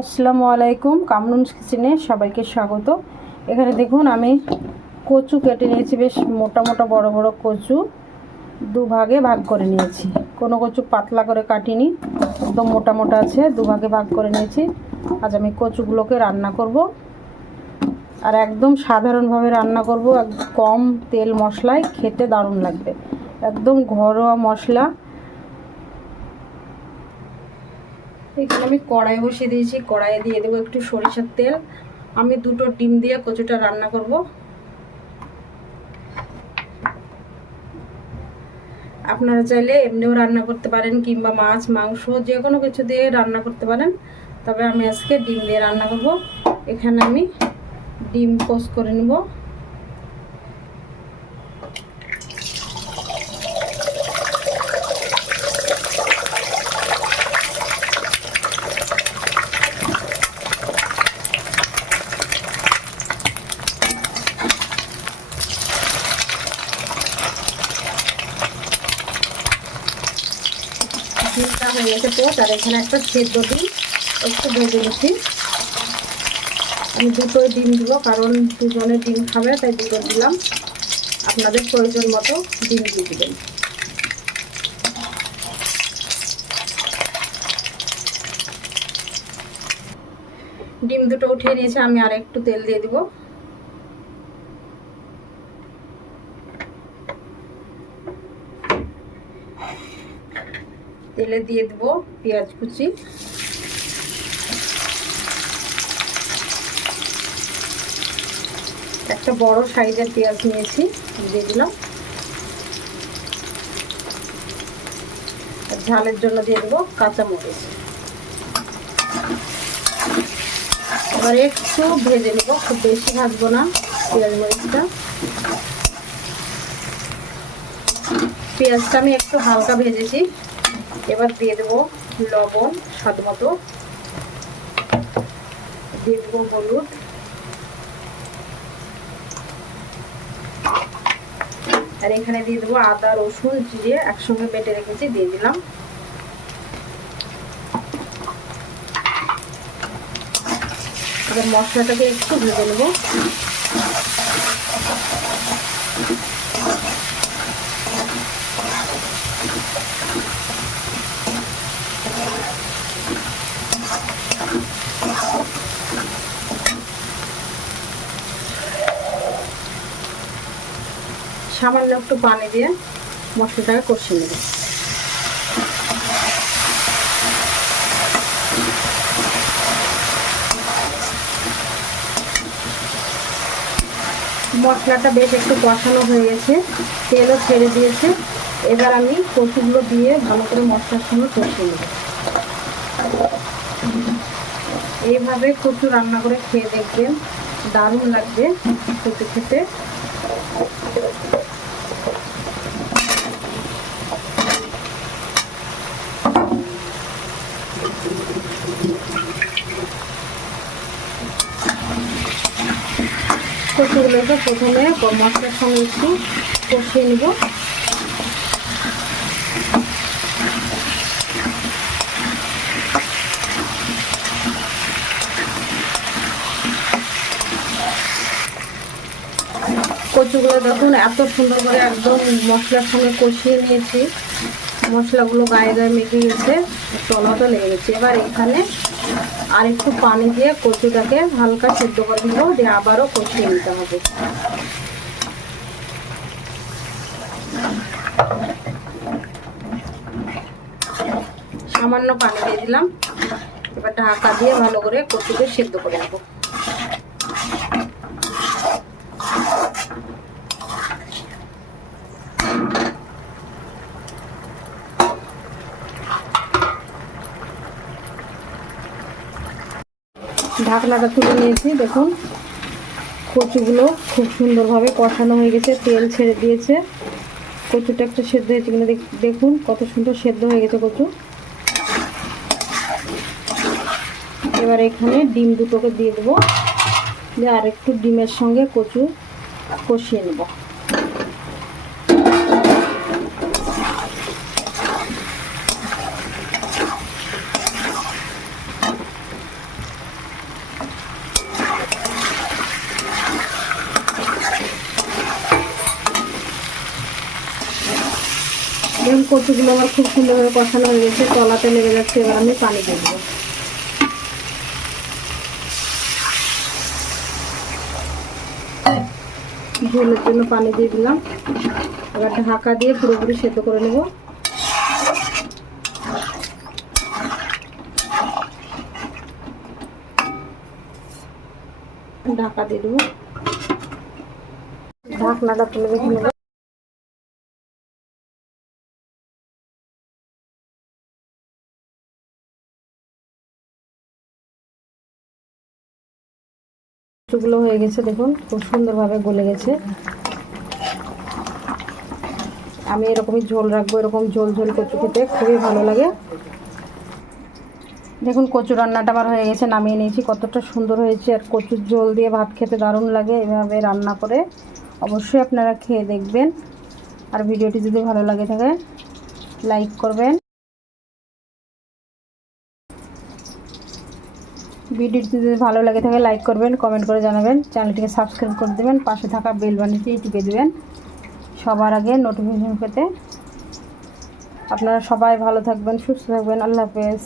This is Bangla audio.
আসসালামু আলাইকুম, কামরুন কিচেনে সবাইকে স্বাগত। এখানে দেখুন, আমি কচু কেটে নিয়েছি, বেশ মোটা মোটা বড় বড় কচু। দুভাগে ভাগ করে নিয়েছি। কোনো কচু পাতলা করে কাটিনি, একদম মোটা মোটা আছে, দুভাগে ভাগ করে নিয়েছি। আজ আমি কচুগুলোকে রান্না করব। আর একদম সাধারণভাবে রান্না করব কম তেল মশলায়, খেতে দারুণ লাগবে। একদম ঘরোয়া মশলা এখানে আমি কড়াই বসিয়ে দিয়েছি। কড়াইয়ে দিয়ে দেবো একটু সরিষার তেল। আমি দুটো ডিম দিয়ে কচুটা রান্না করব। আপনারা চাইলে এমনিও রান্না করতে পারেন, কিংবা মাছ, মাংস, যে কোনো কিছু দিয়ে রান্না করতে পারেন। তবে আমি আজকে ডিম দিয়ে রান্না করব। এখানে আমি ডিম পোস্ট করে নেব। হয়ে গেছে পোস্ট আর এখানে একটা সেদ্ধ ডিম, একটু ভেজে নিচ্ছি। আমি দুটোই ডিম দিব, কারণ দুজনে ডিম খাবে, তাই দুটো দিলাম। আপনাদের প্রয়োজন মতো ডিম দিয়ে দেবেন। ডিম দুটো উঠিয়ে নিয়েছে, আমি আর একটু তেল দিয়ে দিব। তেলে দিয়ে দেবো পেঁয়াজ কুচি। একটা বড় সাইজের পেঁয়াজ নিয়েছি, দিয়ে দিলাম। ঝালের জন্য দিয়ে দেবো কাঁচামরিচ। এবার একটু ভেজে নেব, খুব বেশি ভাজবো না পেঁয়াজ মরিচটা। পেঁয়াজটা আমি একটু হালকা ভেজেছি। এবার দিয়ে দেবো লবণ, স্বাদ মতো। দিয়ে দেবো হলুদ। আর এখানে দিয়ে দেবো আদা, রসুন, জিরে একসঙ্গে বেটে রেখেছি, দিয়ে দিলাম। এবার মশলাটাকে একটু ভেজে নেব। সামান্য একটু পানি দিয়ে মশলাটাকে কষিয়ে নেব। মশলাটা বেশ একটু কষানো হয়ে গেছে, তেলও ছেড়ে দিয়েছে। এবার আমি কচুগুলো দিয়ে ভালো করে মশলার সঙ্গে কষিয়ে নেব। এইভাবে কচু রান্না করে খেয়ে দেখবেন দারুণ লাগবে কচু খেতে। কচুগুলোকে প্রথমে মশলার সঙ্গে একটু কষিয়ে নেব। কচুগুলো দেখুন, এত সুন্দর করে একদম মশলার সঙ্গে কষিয়ে নিয়েছি। মশলাগুলো গায়ে গায়ে মেখে গেছে টমাটো লেগে গেছে। এবার এখানে আর একটু পানি দিয়ে কচুটাকে হালকা সেদ্ধ করে নেব, দিয়ে আবারও কষিয়ে নিতে হবে। সামান্য পানি দিয়ে দিলাম। এবার ঢাকা দিয়ে ভালো করে কচুকে সেদ্ধ করে নেব। ঢাকনাটা তুলে নিয়েছি, দেখুন। কচুগুলো খুব সুন্দরভাবে কষানো হয়ে গেছে, তেল ছেড়ে দিয়েছে। কচুটা একটা সেদ্ধ হয়েছে কিনা দেখুন, কত সুন্দর সেদ্ধ হয়ে গেছে কচু। এবার এখানে ডিম দুটোকে দিয়ে দেবো। দিয়ে আর একটু ডিমের সঙ্গে কচু কষিয়ে নেব। কচুগুলো আমার খুব সুন্দরভাবে কষানো হয়ে গেছে, তলাতে লেগে যাচ্ছে, এবার আমি পানি দিয়ে দেবো। ঝোলের জন্য পানি দিয়ে দিলাম। এবার ঢাকা দিয়ে পুরোপুরি সেদ্ধ করে নেব। ঢাকা দিয়ে দেবো। ঢাকনাটা তুলে রেখে নেব। কচুগুলো হয়ে গেছে, দেখুন, খুব সুন্দরভাবে গলে গেছে। আমি এরকমই ঝোল রাখব, এরকম ঝোল ঝোল কচু খেতে, খুবই ভালো লাগে। দেখুন, কচু রান্নাটা আমার হয়ে গেছে, নামিয়ে নিয়েছি, কতটা সুন্দর হয়েছে, আর কচুর ঝোল দিয়ে ভাত খেতে দারুণ লাগে এভাবে রান্না করে। অবশ্যই আপনারা খেয়ে দেখবেন, আর ভিডিওটি যদি ভালো লাগে থাকে, লাইক করবেন। ভিডিওটি যদি ভালো লাগে থাকে লাইক করবেন কমেন্ট করে জানাবেন। চ্যানেলটিকে সাবস্ক্রাইব করে দেবেন, পাশে থাকা বেল বাটনটি টিপে দেবেন। সবার আগে নোটিফিকেশন পেতে। আপনারা সবাই ভালো থাকবেন, সুস্থ থাকবেন। আল্লাহ হাফেজ।